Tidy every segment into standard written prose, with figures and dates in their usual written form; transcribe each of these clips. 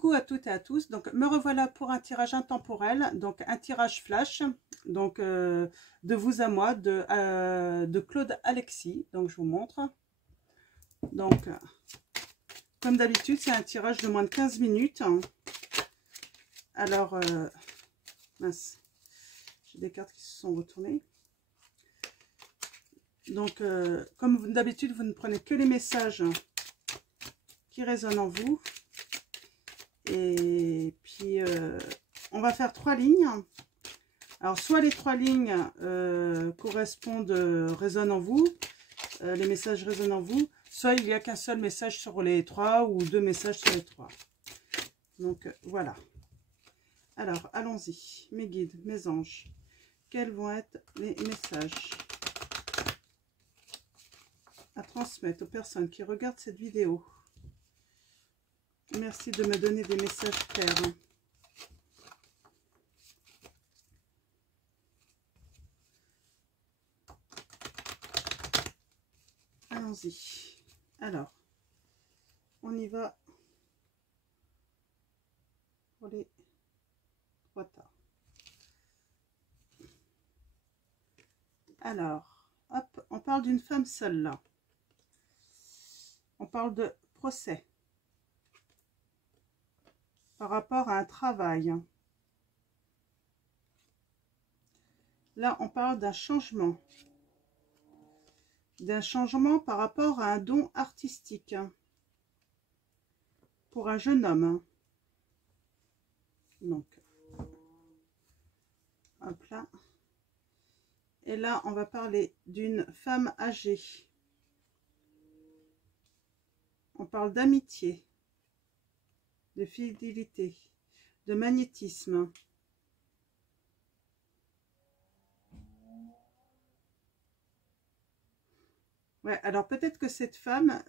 Coucou à toutes et à tous, donc me revoilà pour un tirage intemporel, donc un tirage flash, donc de vous à moi, de Claude Alexis, donc je vous montre. Donc, comme d'habitude, c'est un tirage de moins de 15 minutes. Alors, mince, j'ai des cartes qui se sont retournées. Donc, comme d'habitude, vous ne prenez que les messages qui résonnent en vous. Et puis, on va faire 3 lignes. Alors, soit les 3 lignes correspondent, résonnent en vous, les messages résonnent en vous, soit il n'y a qu'un seul message sur les 3 ou 2 messages sur les 3. Donc, voilà. Alors, allons-y. Mes guides, mes anges, quels vont être les messages à transmettre aux personnes qui regardent cette vidéo? Merci de me donner des messages clairs. Allons-y. Alors, on y va pour les 3 tas. Alors, hop, on parle d'une femme seule là. On parle de procès. Par rapport à un travail. Là, on parle d'un changement. D'un changement par rapport à un don artistique. Pour un jeune homme. Donc, hop là. Et là, on va parler d'une femme âgée. On parle d'amitié. De fidélité, de magnétisme. Ouais, alors peut-être que cette femme,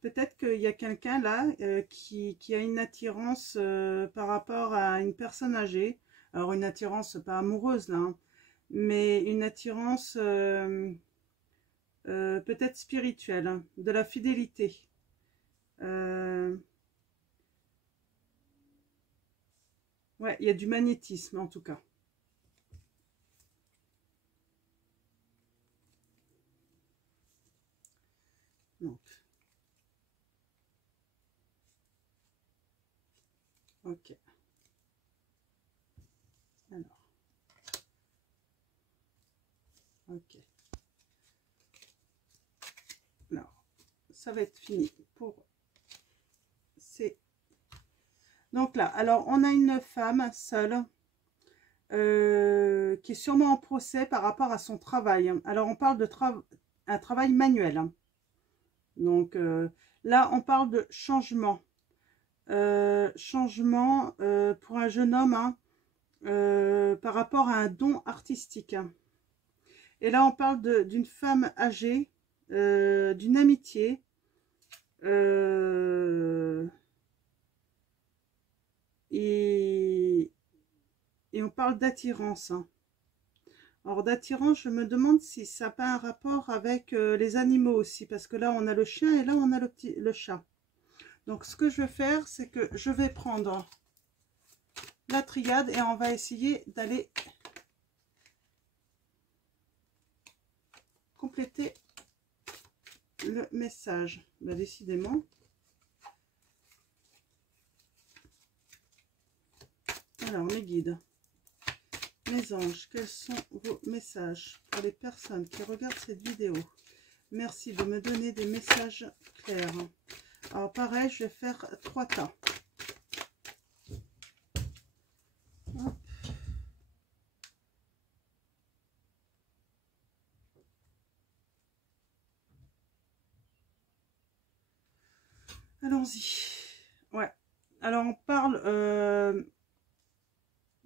peut-être qu'il y a quelqu'un là qui a une attirance par rapport à une personne âgée. Alors une attirance pas amoureuse là, hein, mais une attirance peut-être spirituelle, hein, de la fidélité. Ouais, il y a du magnétisme en tout cas. Donc, ok. Alors, ok. Alors, ça va être fini pour ces... Donc là, alors on a une femme seule qui est sûrement en procès par rapport à son travail. Alors on parle de un travail manuel. Donc là, on parle de changement. Changement pour un jeune homme hein, par rapport à un don artistique. Et là, on parle d'une femme âgée, d'une amitié. Et on parle d'attirance. Hein. Alors d'attirance, je me demande si ça n'a pas un rapport avec les animaux aussi. Parce que là, on a le chien et là, on a le chat. Donc ce que je vais faire, c'est que je vais prendre la triade et on va essayer d'aller compléter le message. Ben, décidément. Alors, mes guides, mes anges, quels sont vos messages pour les personnes qui regardent cette vidéo? Merci de me donner des messages clairs. Alors, pareil, je vais faire 3 tas. Hop. Allons-y. Ouais. Alors, on parle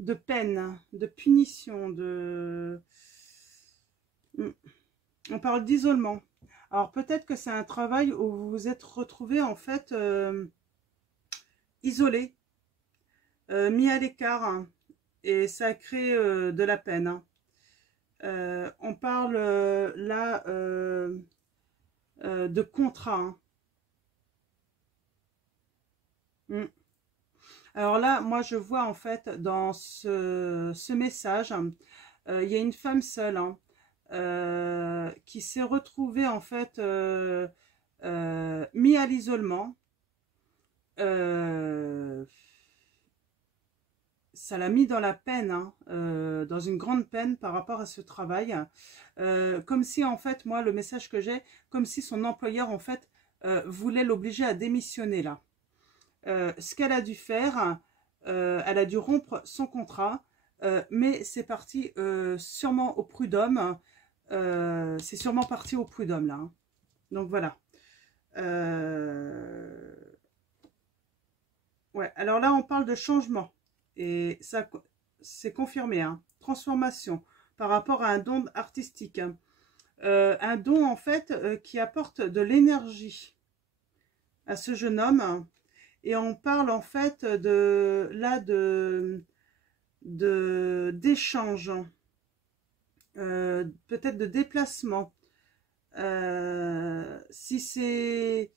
de peine, de punition, on parle d'isolement. Alors peut-être que c'est un travail où vous vous êtes retrouvé en fait isolé, mis à l'écart, hein, et ça a créé de la peine. Hein. On parle là de contrat. Hein. Mm. Alors là, moi, je vois en fait dans ce message, il y a une femme seule hein, qui s'est retrouvée en fait mis à l'isolement. Euh, Ça l'a mis dans la peine, hein, dans une grande peine par rapport à ce travail. Comme si en fait, moi, le message que j'ai, comme si son employeur en fait voulait l'obliger à démissionner là. Ce qu'elle a dû faire, elle a dû rompre son contrat, mais c'est parti sûrement au prud'homme. C'est sûrement parti au prud'homme là. Hein. Donc voilà. Ouais, alors là, on parle de changement. Et ça, c'est confirmé. Hein. Transformation par rapport à un don artistique. Hein. Un don, en fait, qui apporte de l'énergie à ce jeune homme. Et on parle, en fait, là, d'échange. Peut-être de déplacement. Si c'est...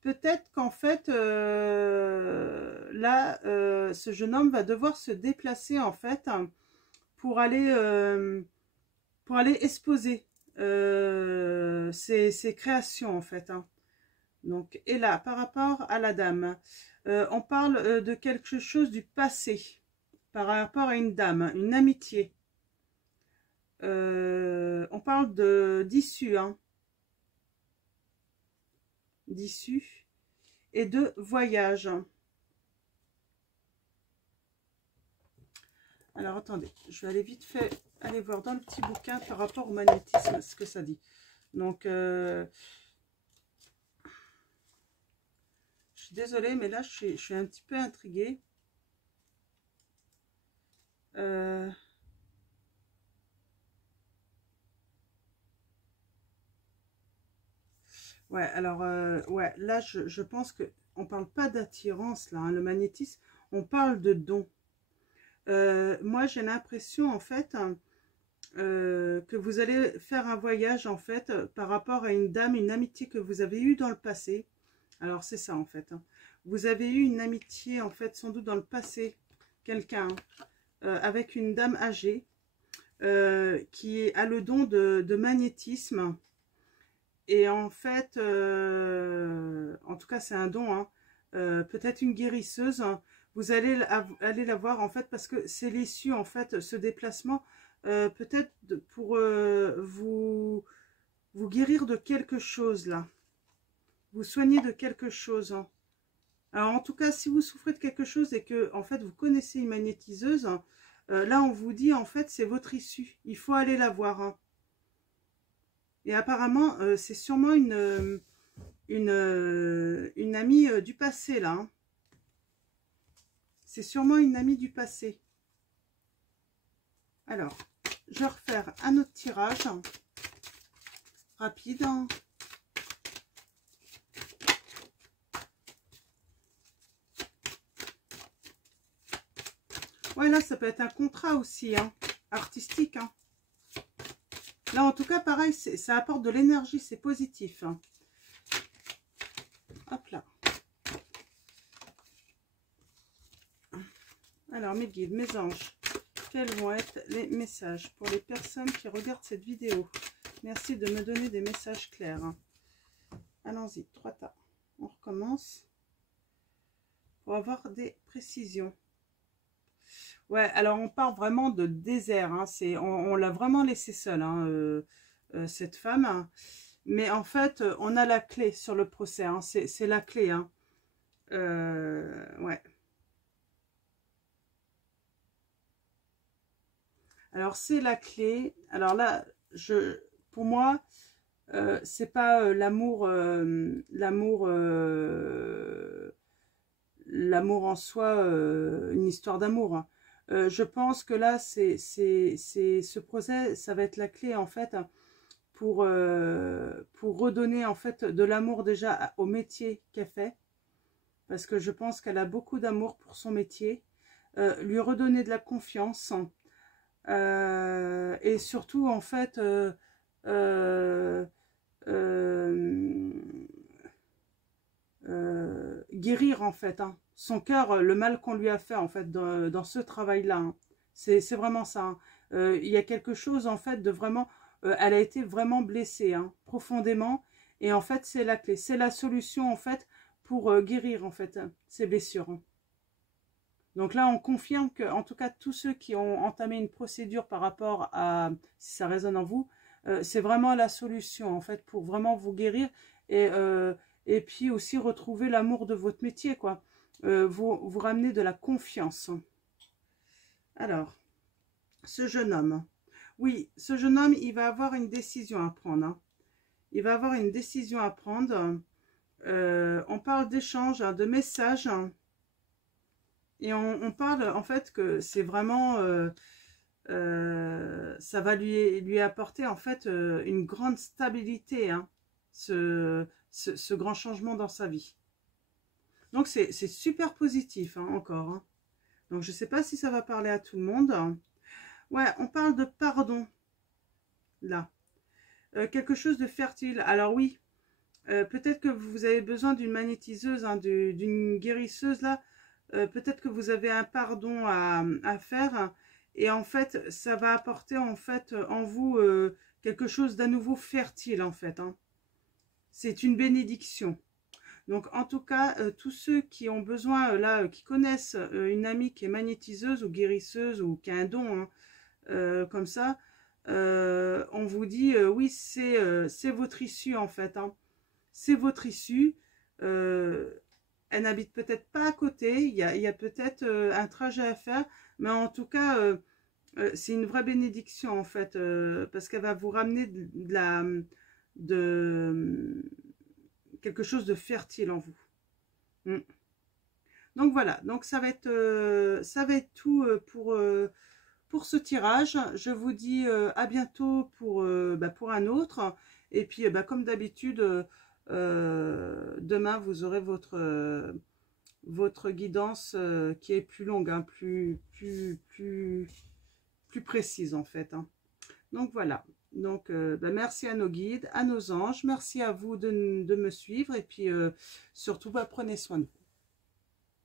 Peut-être qu'en fait, là, ce jeune homme va devoir se déplacer en fait pour aller exposer ses créations en fait. Hein. Donc, et là, par rapport à la dame, on parle de quelque chose du passé par rapport à une dame, une amitié. On parle d'issue, hein, d'issue et de voyage. Alors attendez, je vais aller vite fait aller voir dans le petit bouquin par rapport au magnétisme ce que ça dit. Donc, je suis désolée, mais là je suis un petit peu intriguée. Ouais, alors, ouais, là je pense que on parle pas d'attirance là, hein, le magnétisme, on parle de don. Moi j'ai l'impression en fait que vous allez faire un voyage en fait par rapport à une dame, une amitié que vous avez eue dans le passé. Alors c'est ça en fait. Hein. Vous avez eu une amitié en fait sans doute dans le passé, quelqu'un avec une dame âgée qui a le don de magnétisme. Et en fait, en tout cas c'est un don, hein, peut-être une guérisseuse. Hein. Vous allez aller la voir en fait parce que c'est l'issue en fait, ce déplacement, peut-être pour vous guérir de quelque chose là. Vous soigner de quelque chose. Hein. Alors en tout cas, si vous souffrez de quelque chose et que en fait vous connaissez une magnétiseuse, là on vous dit en fait c'est votre issue. Il faut aller la voir. Hein. Et apparemment c'est sûrement une amie du passé là. Hein. C'est sûrement une amie du passé. Alors, je vais refaire un autre tirage rapide. Ouais, là, ça peut être un contrat aussi, hein, artistique. Hein. Là, en tout cas, pareil, ça apporte de l'énergie, c'est positif. Hein. Hop là. Alors, mes guides, mes anges, quels vont être les messages pour les personnes qui regardent cette vidéo? Merci de me donner des messages clairs. Hein. Allons-y, 3 tas. On recommence pour avoir des précisions. Ouais, alors on parle vraiment de désert. Hein, on l'a vraiment laissé seule, hein, cette femme. Mais en fait, on a la clé sur le procès. Hein, c'est la clé. Hein. Ouais. Alors c'est la clé. Alors là, pour moi, c'est pas l'amour, l'amour en soi, une histoire d'amour. Hein. Je pense que là, ce procès, ça va être la clé en fait pour redonner en fait de l'amour déjà au métier qu'elle fait, parce que je pense qu'elle a beaucoup d'amour pour son métier, lui redonner de la confiance et surtout en fait euh, guérir en fait, hein. Son cœur, le mal qu'on lui a fait en fait dans ce travail-là, hein. C'est vraiment ça, hein. Il y a quelque chose en fait de vraiment, elle a été vraiment blessée, hein, profondément, et en fait c'est la clé, c'est la solution en fait pour guérir en fait ces blessures, hein. Donc là, on confirme que, en tout cas, tous ceux qui ont entamé une procédure par rapport à, si ça résonne en vous, c'est vraiment la solution, en fait, pour vraiment vous guérir et puis aussi retrouver l'amour de votre métier, quoi. Vous ramener de la confiance. Alors, ce jeune homme. Oui, ce jeune homme, il va avoir une décision à prendre, hein. Il va avoir une décision à prendre. On parle d'échange, hein, de messages, hein. Et on parle en fait que c'est vraiment, ça va lui apporter en fait une grande stabilité, hein, ce grand changement dans sa vie. Donc c'est super positif, hein, encore, hein. Donc je ne sais pas si ça va parler à tout le monde. Ouais, on parle de pardon, là. Quelque chose de fertile. Alors oui, peut-être que vous avez besoin d'une magnétiseuse, hein, d'une guérisseuse, là. Peut-être que vous avez un pardon à faire et en fait ça va apporter en fait en vous quelque chose d'à nouveau fertile en fait, hein. C'est une bénédiction. Donc en tout cas tous ceux qui ont besoin là, qui connaissent une amie qui est magnétiseuse ou guérisseuse ou qui a un don, hein, comme ça, on vous dit oui, c'est votre issue en fait, hein. C'est votre issue. Elle n'habite peut-être pas à côté, il y a peut-être un trajet à faire, mais en tout cas, c'est une vraie bénédiction en fait, parce qu'elle va vous ramener de quelque chose de fertile en vous. Donc voilà, donc ça va être tout pour ce tirage. Je vous dis à bientôt pour un autre, et puis comme d'habitude, demain vous aurez votre guidance qui est plus longue, hein, plus précise en fait, hein. Donc voilà, donc merci à nos guides, à nos anges, merci à vous de me suivre, et puis surtout prenez soin de vous.